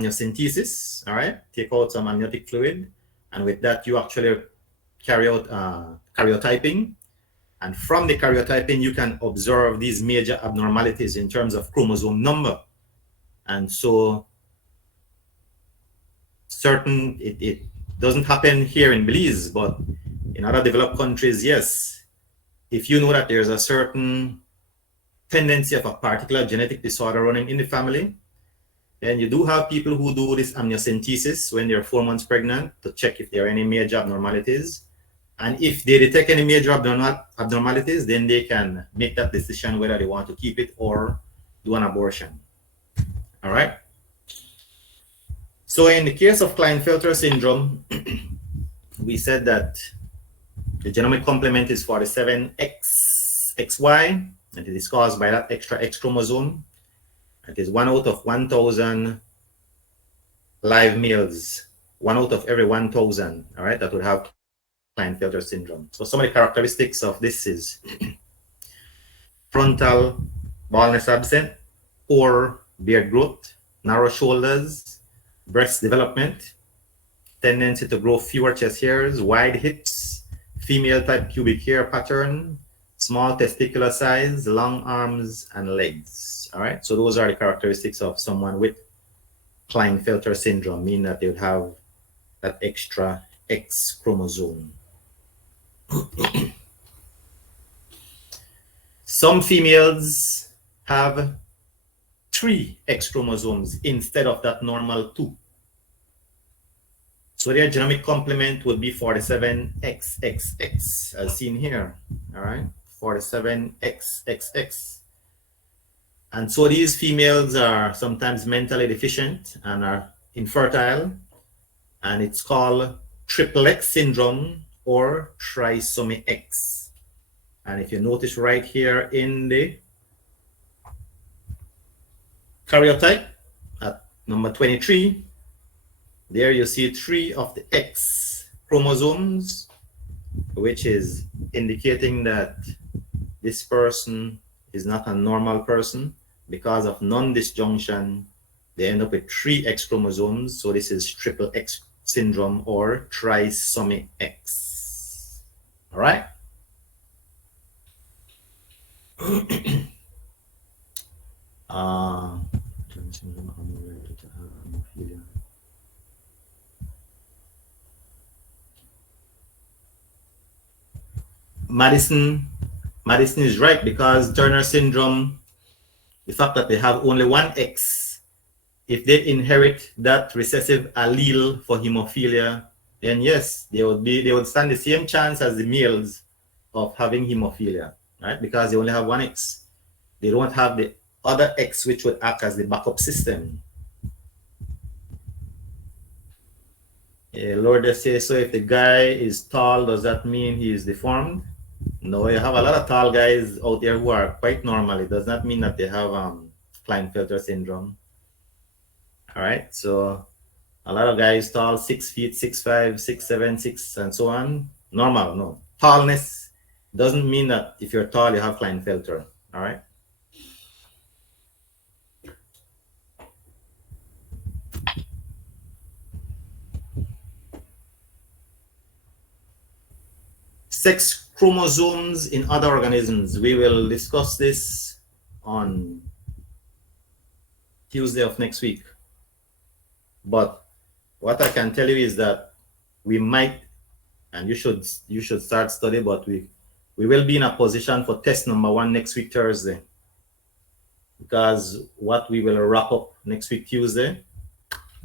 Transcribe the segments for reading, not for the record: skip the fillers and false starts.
amniocentesis, all right? Take out some amniotic fluid, and with that, you actually carry out karyotyping. And from the karyotyping, you can observe these major abnormalities in terms of chromosome number. And so it doesn't happen here in Belize, but in other developed countries, yes. If you know that there's a certain tendency of a particular genetic disorder running in the family, then you do have people who do this amniocentesis when they're 4 months pregnant to check if there are any major abnormalities. And if they detect any major abnormalities, then they can make that decision whether they want to keep it or do an abortion. All right. So in the case of Klinefelter syndrome, we said that the genomic complement is 47XXY, and it is caused by that extra X chromosome. It is 1 out of 1,000 live males, 1 out of every 1,000, all right, that would have Klinefelter syndrome. So some of the characteristics of this is frontal baldness absent, poor beard growth, narrow shoulders, breast development, tendency to grow fewer chest hairs, wide hips, female type pubic hair pattern, small testicular size, long arms and legs. All right, so those are the characteristics of someone with Klinefelter syndrome, meaning that they would have that extra X chromosome. Some females have 3 X chromosomes instead of that normal 2. So their genomic complement would be 47XXX, as seen here. All right, 47XXX. And so these females are sometimes mentally deficient and are infertile, and it's called triple X syndrome or trisomy X. And if you notice right here in the karyotype at number 23, there you see 3 of the X chromosomes, which is indicating that this person is not a normal person. Because of non-disjunction, they end up with 3 X chromosomes. So this is triple X syndrome or trisomy X. All right. Madison is right, because Turner syndrome, the fact that they have only 1 X, if they inherit that recessive allele for hemophilia, then yes, they would stand the same chance as the males of having hemophilia, right? Because they only have 1 X. They don't have the other X, which would act as the backup system. Lord, they say, so if the guy is tall, does that mean he is deformed? No, you have a lot of tall guys out there who are quite normal. It does not mean that they have Klinefelter syndrome. All right, so a lot of guys tall, 6 feet, 6'5", 6'7", 6, and so on. Normal, no. Tallness doesn't mean that if you're tall, you have Klinefelter. All right. Sex chromosomes in other organisms. We will discuss this on Tuesday of next week. But what I can tell you is that we might, and you should start study, but we will be in a position for test number 1 next week, Thursday. Because what we will wrap up next week, Tuesday,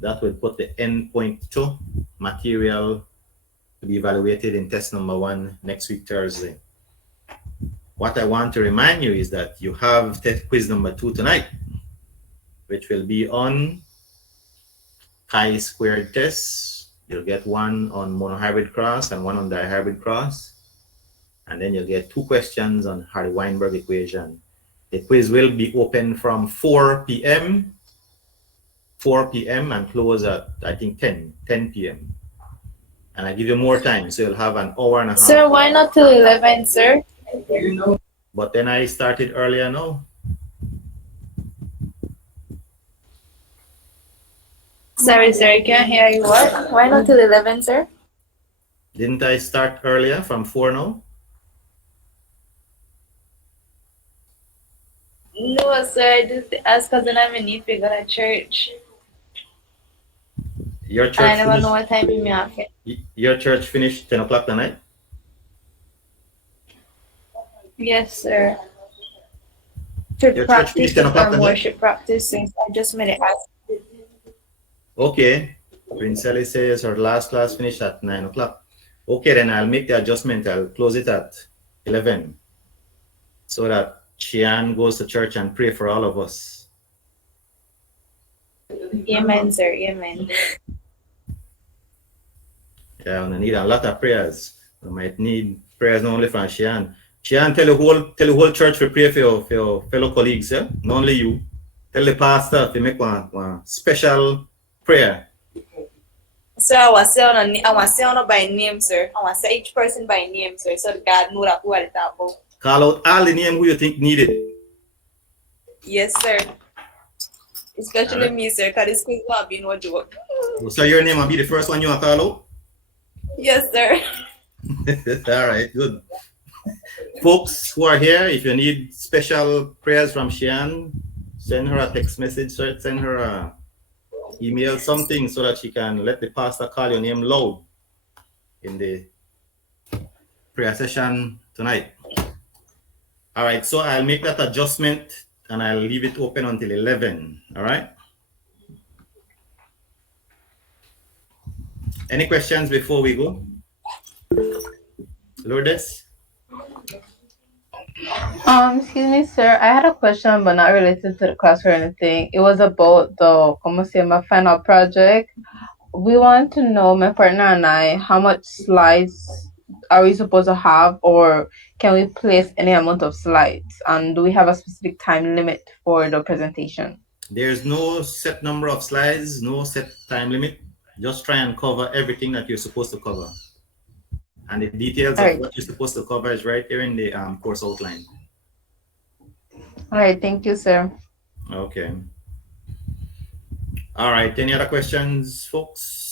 that will put the endpoint to material to be evaluated in test number 1 next week, Thursday. What I want to remind you is that you have test quiz number 2 tonight, which will be on chi-squared tests. You'll get 1 on monohybrid cross and 1 on dihybrid cross. And then you'll get 2 questions on Hardy-Weinberg equation. The quiz will be open from 4 p.m. and close at, I think, 10 p.m. And I give you more time, so you'll have an hour and a half. Sir, why not till 11, sir? But then I started earlier now. Sorry, sir, I can't hear you. What? Why not till 11, sir? Didn't I start earlier from 4 now? No, sir, I just asked because then I'm in need to go to church. Your And I church never know finished, what time you may have it. your church finished 10 o'clock tonight? Yes, sir. Church Your church finished 10 practice o'clock and tonight? worship practice. Since I just made it ask. Okay. Prince Ellie says her last class finished at 9 o'clock. Okay, then I'll make the adjustment. I'll close it at 11 so that Chian goes to church and pray for all of us. Amen, sir. Amen. Yeah, we need a lot of prayers. We might need prayers not only from Chian. Chian, tell the whole church to pray for your fellow colleagues, yeah? Not only you. Tell the pastor to make one special prayer. Sir, I want to say on by name, sir. I want to say each person by name, sir, so God know that who I talk about. Call out all the name who you think need it. Yes, sir. Especially Alright. me, sir, because this quiz will be no joke. So your name will be the first one you want to call out? Yes, sir. All right, good. Folks who are here, if you need special prayers from Shian, send her a text message, or send her a email, something, so that she can let the pastor call your name loud in the prayer session tonight. All right, so I'll make that adjustment and I'll leave it open until 11. All right. Any questions before we go? Lourdes? Excuse me, sir. I had a question, but not related to the class or anything. It was about the, como se llama, final project. We want to know, my partner and I, how much slides are we supposed to have, or can we place any amount of slides? And do we have a specific time limit for the presentation? There's no set number of slides, no set time limit. Just try and cover everything that you're supposed to cover. And the details of what you're supposed to cover is right there in the course outline. All right, thank you, sir. Okay. All right, any other questions, folks?